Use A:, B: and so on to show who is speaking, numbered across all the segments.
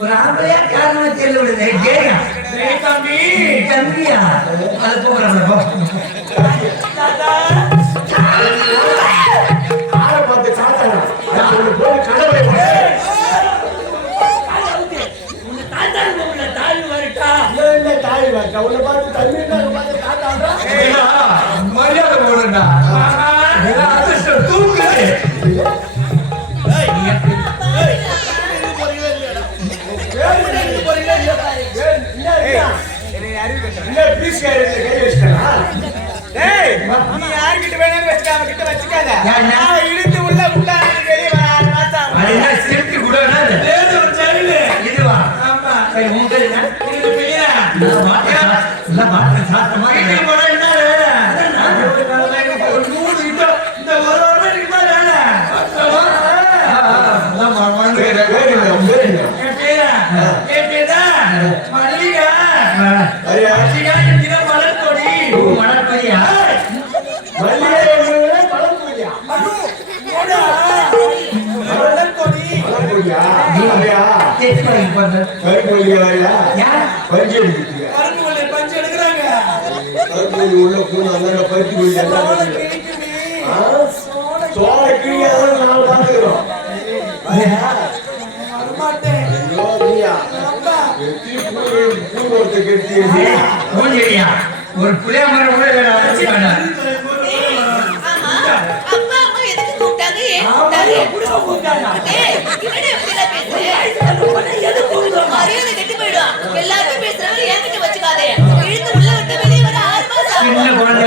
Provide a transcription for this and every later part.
A: ஒரு ஆம்பளையா காரணமா தெரியல விடுது தம்பி. தம்பியா? அது போகிறாங்க போ.
B: தாய் வாக்கா உன்னை பார்த்து தண்ணி பார்த்து
A: மரியாதை போடுண்டா யாருக்கிட்ட வேணாலும் வச்சுக்க அவன் கிட்ட வச்சுக்காத இழுத்து
B: பஞ்சு
A: பஞ்சு எடுக்கிறாங்க.
B: உள்ள
A: பூனை
B: அங்க பஞ்சு சோழ கிளியா நாலு பார்த்துக்கிறோம்
C: ஒரு புளிய
D: கூப்பிட்டாங்க? அப்படியே கெட்டு போயிடும் எல்லாருக்கும் பேசுறவங்க ஏத்துட்டு வச்சுக்காதே. இழுத்து உள்ள விட்டு வெளியே வர ஆறு மாசம்
C: சின்ன
D: குழந்தை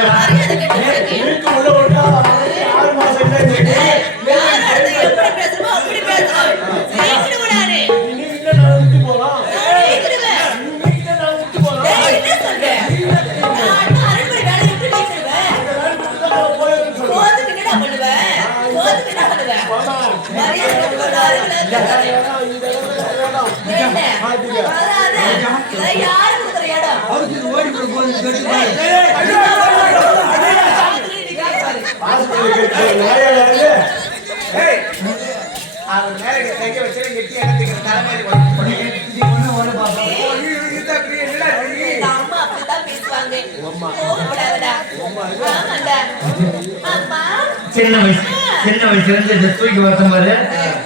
B: இழுத்து உள்ள விட்டா ஆறு மாசம்
D: யார் அடுத்து எப்படி பேசுறோம் அப்படி பேசுறோம்
C: சின்ன வயசு சின்ன வயசுல இருந்து தூக்கி வரத்த
D: மாதிரி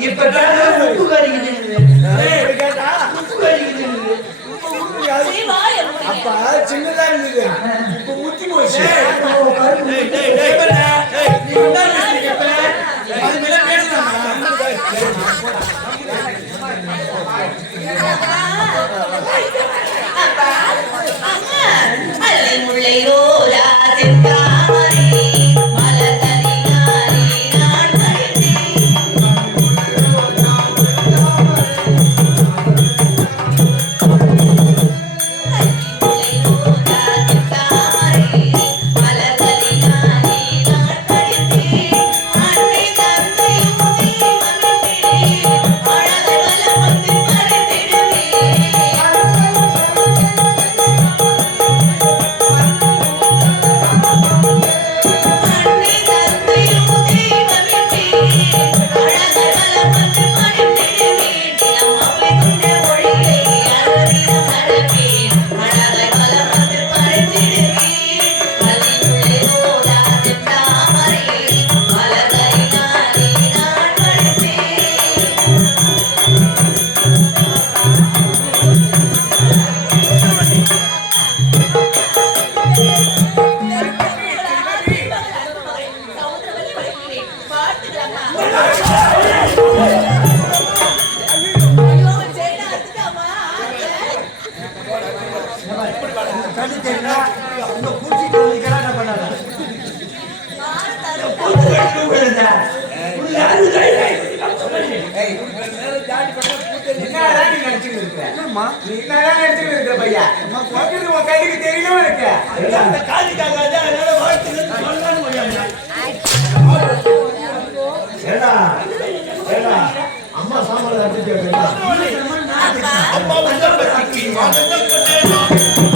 C: இப்ப கேட்டா உப்பு கறிக்குது
B: கேட்டா
D: உப்பு
B: அப்பா சின்னதா இருந்தது. இப்ப ஊத்தி போச்சு.
A: அது மேல பேசலாம்.
D: அப்பா
E: தெரியல
F: இருக்க. காலி காக்காதான் வாழ்த்து சொல்லலாம்னு முடியாது
B: ஏடா ஏடா அம்மா சாம்பார் அடிச்சு
D: அப்பா
F: அப்பா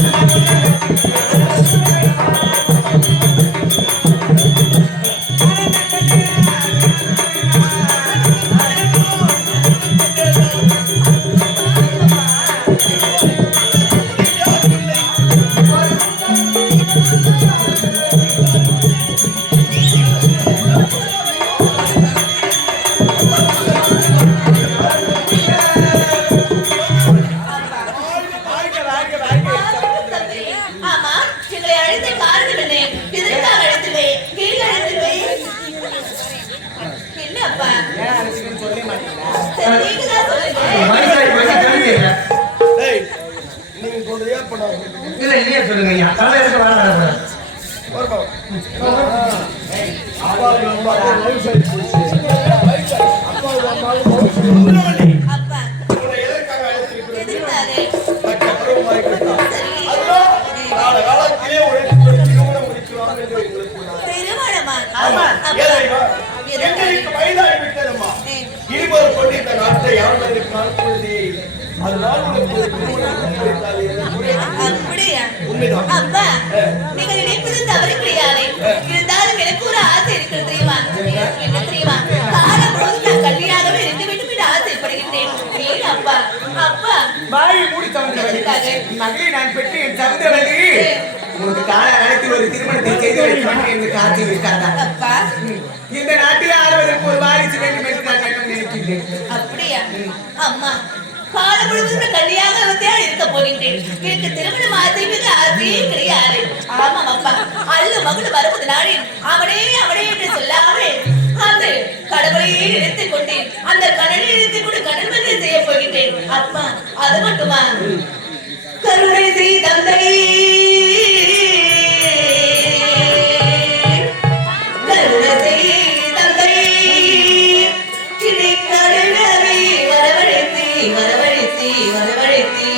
F: என்று உங்களுக்கு நான்
D: திருமணமா
F: ஆமா
D: அப்பா
F: ஏழைவா
D: எதற்காக?
F: எங்களுக்கு வயதாகி இருவர் கொண்டு இந்த நாட்டை அதனால் உண்மைதான்
D: அப்பா நீங்கள் நினைப்பது தவறு கிடையாது. இருந்தாலும் எனக்கு ஒரு ஆசை இருக்கிறது தெரியுமா? என்ன தெரியுமா? முழுவதும் நான் கல்வியாகவே இருந்து ஆசைப்படுகின்றேன். ஏன் அப்பா? அப்பா.
E: வாயை மூடி நான் பெற்று என் தவந்தவள்ளி. உனக்கு கால அழைத்து ஒரு திருமணத்தை செய்து வைக்க வேண்டும் என்று காத்து இருக்காதா?
D: அப்பா.
E: இந்த நாட்டில் ஆளுவதற்கு ஒரு வாரிசு வேண்டும் என்று நான் எண்ணம் நினைக்கின்றேன்.
D: அப்படியா? அம்மா காலம் முழுவதும் நான் கல்வியாக வந்து இருக்க போகின்றேன். எனக்கு திருமணம் ஆசை மீது ஆசையே கிடையாது. ஆமாம் அப்பா அல்ல மகள் வருவது நாளில் அவனே அவனே என்று சொல்லாமல் அந்த கடவுளையே நினைத்துக் கொண்டேன். அந்த கடலை நினைத்துக் கொண்டு கடல் வந்து செய்ய போகின்றேன். அப்பா அது மட்டுமா? கருணை செய் தந்தை கருணை செய் தந்தை கிடைக்கடலை வரவழைத்தி வரவழைத்தி வரவழைத்தி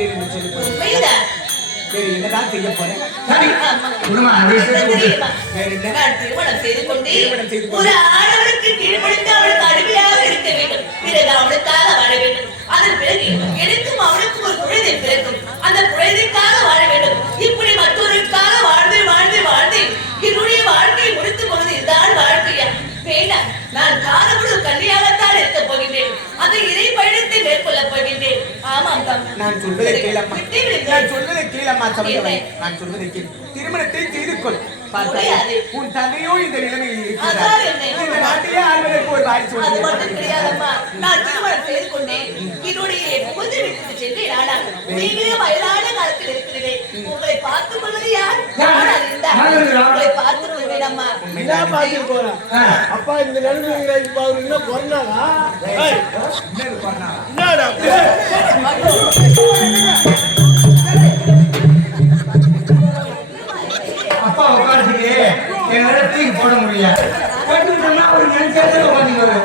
E: போகின்றேன் என்று சொல்லி.
D: உண்மைதான்.
E: வேறு என்னதான் செய்ய போறேன்.
C: சரி. குடும்பம்
D: என்ன
E: என்ன
D: திருமணம் செய்து கொண்டு
E: திருமணம் செய்து கொண்டு.
D: ஒரு ஆடவனுக்கு கீழ்ப்படிந்து அவளுக்கு அடிமையாக இருக்க வேண்டும். பிறகு அவனுக்காக வாழ வேண்டும். அதன் பிறகு எனக்கும் அவனுக்கும் ஒரு குழந்தை பிறக்கும் அந்த குழந்தைக்காக வாழ வேண்டும் இப்படி மற்றொருக்காக வாழ்ந்து வாழ்ந்து வாழ்ந்து என்னுடைய வாழ்க்கையை முடித்துக் கொள்வது இதுதான் வாழ்க்கையா வேண்டாம் நான் காலமுழு கன்னியாகத்தான் இருக்க போகின்றேன் அந்த இறை பயணத்தை மேற்கொள்ளப் போகின்றேன் ஆமாம் தம்பி.
E: நான் சொல்வதை கேளம்மா. நான் சொல்வதை கேளம்மா
D: என்ன?
E: நான் சொல்வதை கேள் திருமணத்தை செய்து கொள். உன் தந்தையோ இந்த நிலைமையில் இருக்கிறார்
D: என்ன?
E: இந்த நாட்டையே ஆள்வதற்கு ஒரு வாய்ப்பு
D: அது மட்டும்
E: சொல்லுங்கள்.
D: கிடையாதம்மா நான் திருமணம் செய்து கொண்டேன் என்னுடைய புகுந்த வீட்டுக்கு சென்று நானாக நீங்களே வயதான காலத்தில் இருக்கிறேன் உங்களை பார்த்துக் கொள்வது யார் நான் அறிந்தா.
C: நான் இருக்கிறேன்.
D: உங்களை பார்த்துக் கொள்வேன்
F: போறேன். அப்பா இந்த
E: பண்ணா?
F: என்னடா
C: அப்பா உட்காந்துட்டு என்னால தூக்கி போட முடியாது நினைச்சாலே உட்காந்துக்குவாரு.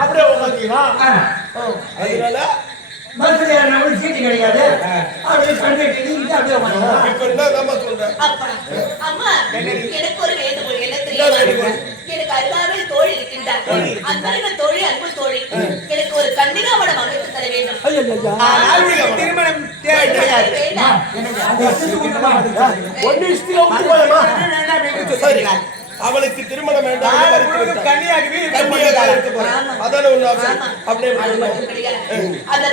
F: அப்படியே உட்காந்துக்கலாம் அதனால?
C: பஸ்ல அப்படியே அப்படியே
F: சொல்றேன்
D: அம்மா எனக்கு ஒரு வேண்டுகோள் என்ன தெரியுமா எனக்கு அருகாமையில் தோழி இருக்கின்றார் அந்த தோழி அன்பு தோழி எனக்கு ஒரு கன்னிகாமடம் அமைத்து தர வேண்டும்
E: திருமணம் கிடையாது.
F: ஒன்னு அவளுக்கு திருமணம் வேண்டாம்
E: கன்னியாகவே இருக்க.
F: இருக்க போறேன். அதானே. அப்படியே.
D: அந்த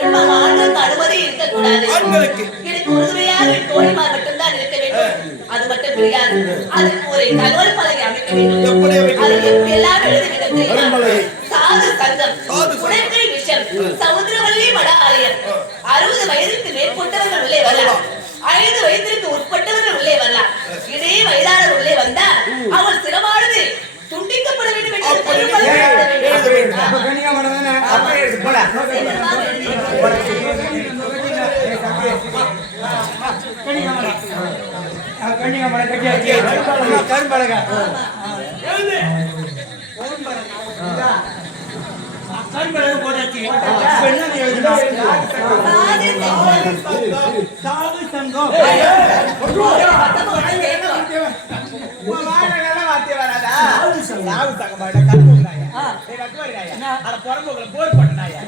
D: வேண்டும். ஆண்களுக்கு அனுமதி இருக்கக்கூடாது.
F: ஆண்களுக்கு?
D: எனக்கு உறுதுணையாக என் தோழிமார் மட்டும்தான் இருக்க வேண்டும். அது மட்டும் கிடையாது. அதுக்கு ஒரு தகவல் பலகை அமைக்க வேண்டும்.
F: எப்படி அமைக்க
D: அது
F: வேண்டும்?
D: எப்படியெல்லாம் எழுத வேண்டும் தெரியுமா?
F: அருண்மலை.
D: சாது சங்கம். உடற்கை விஷம், சமுத்திரவல்லி மட ஆலயம். அறுபது வயதுக்கு மேற்பட்டவர்கள் உள்ளே வரலாம் ஐந்து வயதிற்கு உட்பட்டவர்கள் உள்ளே வரலாம் இதே வயதானவர் உள்ளே வந்தால் அவர் சிரமானது துண்டிக்கப்பட வேண்டும் என்று
F: அப்படி
D: தகவல்
F: எழுத
E: அட புறம்போக்குல போர் உன் வாயில.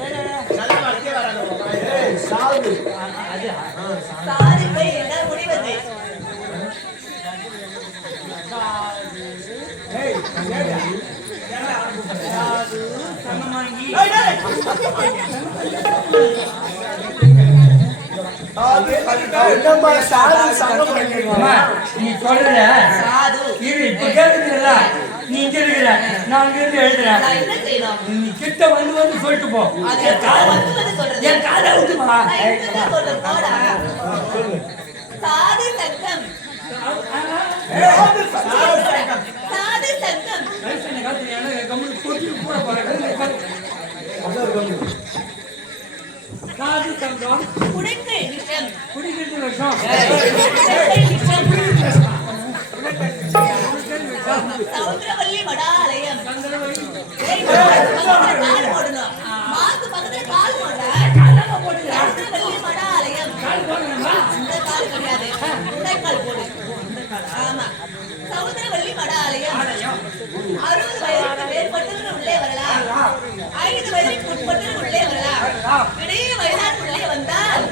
D: சாதிப்பை என்னால் முடிவது
F: சாது சங்கம் பண்ணிருக்கீங்க?
C: அம்மா, இருக்கிற நான் இருந்து எழுதுறேன் நீ கிட்ட வந்து வந்து சொல்லிட்டு போ
D: என் காலை வந்து சாதி சங்கம் சாதி சங்கம்
C: சாது சங்கம்
D: குடிக்கை விஷம்
C: குடிக்கிறது விஷம்
D: குடிக்கை விஷம் மடாலயம்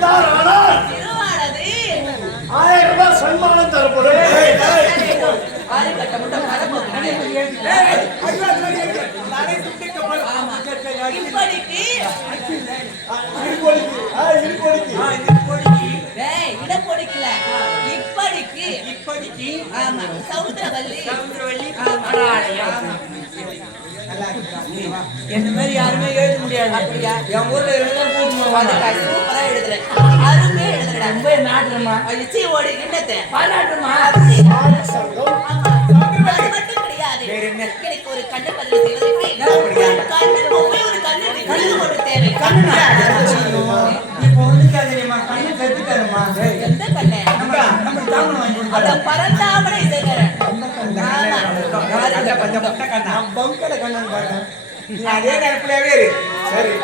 D: வந்தால் திருவானது
F: ஆயிரம் ரூபாய் சன்மானம் தரப்படும்.
D: ஆமா இப்படிக்கு இப்படிக்கு ஆமா.
C: இந்த மாதிரி யாருமே எழுத முடியாது.
D: அப்படியா?
C: என் ஊர்ல எழுத
D: அதுக்கா, சூப்பரா எழுதுறேன். அருமையா எழுதுறடா
C: ரொம்ப நாட்டுமா
D: அழிச்சி ஓடி நின்னது
C: பாராட்டுமா?
F: சாது சங்கம்
D: ஆமா அது மட்டும் கிடையாது.
E: வேற என்ன?
D: எனக்கு ஒரு கண்ணு பதிவு செய்வதற்கு ஒரு கண்ணு பொம்மை ஒரு கண்ணு விக்கிரகு ஒன்று தேவை.
C: இப்போ வந்து தெரியுமா? கண்ணு கத்துக்காருமா
D: எந்த கண்ணு?
C: நம்ம நம்ம தாமரை வாங்கி
D: அந்த
C: கொடுப்பாரு
D: பரந்தாமரை இதழ் ஆமா.
E: அந்த கண்ணா? பொங்கல கண்ணன் பார்த்தேன் நீ அதே நினைப்புலவே இரு. சரி.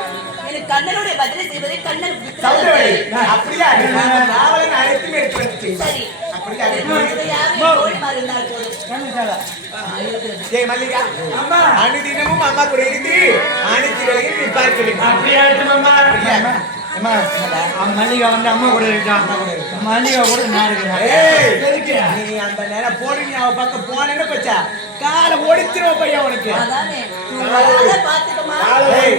D: கண்ணனுடைய பதிலை செய்வதை கண்ணன்
E: அப்படியா? நாவலன் அனைத்தும் எடுத்து வந்துச்சு
D: சரி.
E: அனுதினமும் அம்மா கூட இருந்து அனைத்து வேலையும் நீ பார்க்க வேண்டும்
C: அப்படியா மல்லிகா வந்து அம்மா கூட இருக்கா? மல்லிகா கூட நான் இருக்கிறேன்?
E: நீ அந்த நேரம் போடு நீ அவ பக்கம் போனேன்னு பச்சா? காலை ஒடிச்சிருவ பையன் உனக்கு
D: அதானே. அதை பார்த்துக்கமா.
E: ஏய்,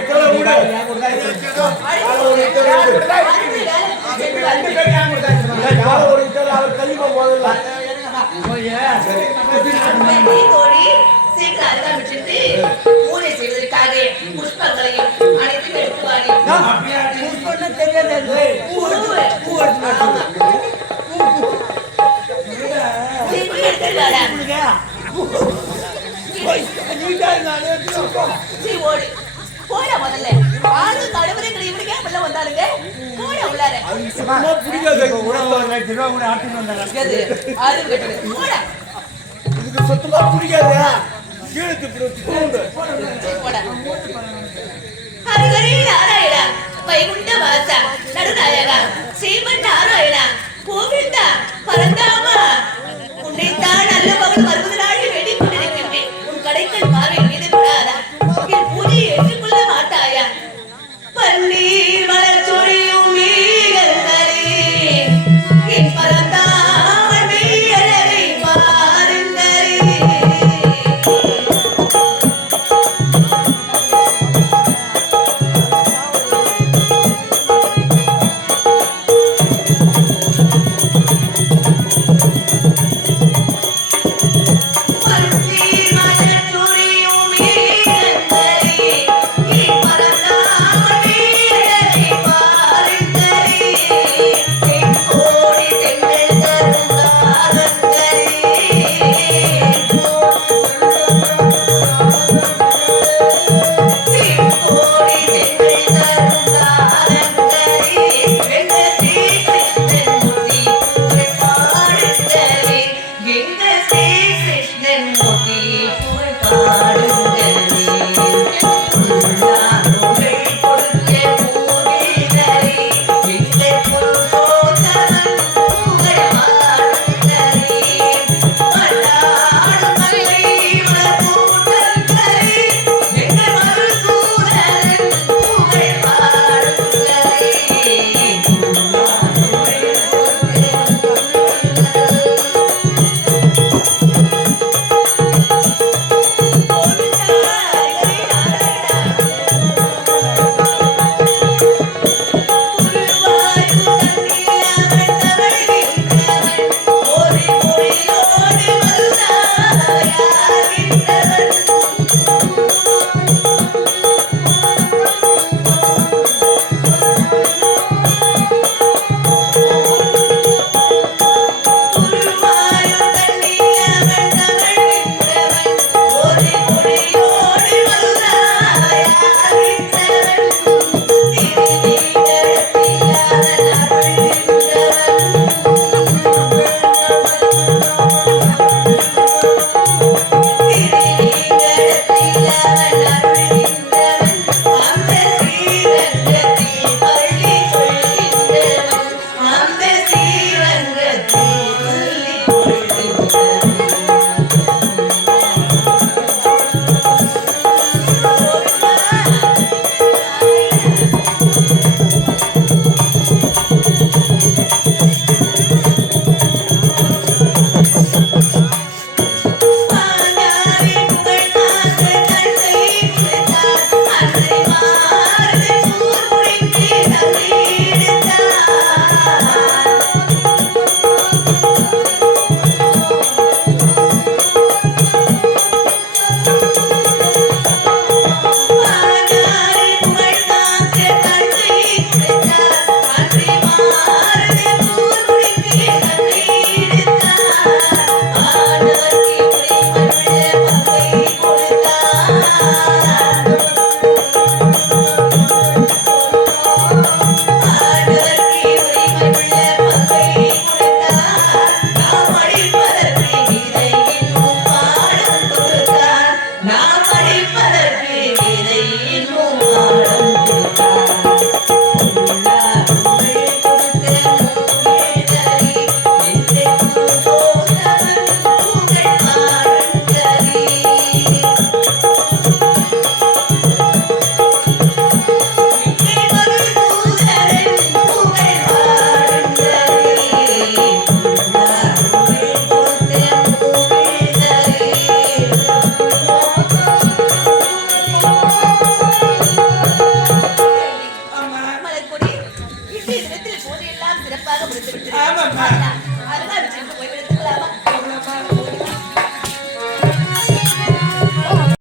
E: கூட
B: இதுக்கு சுத்தமா பிடிக்காது கீழே
D: நாராயணா வைகுண்ட வாசா நடுநாயகா ஸ்ரீமன் நாராயணா கோவிந்தா பரந்தாமா. உன்னைத்தான் நல்ல மகன் அறுபது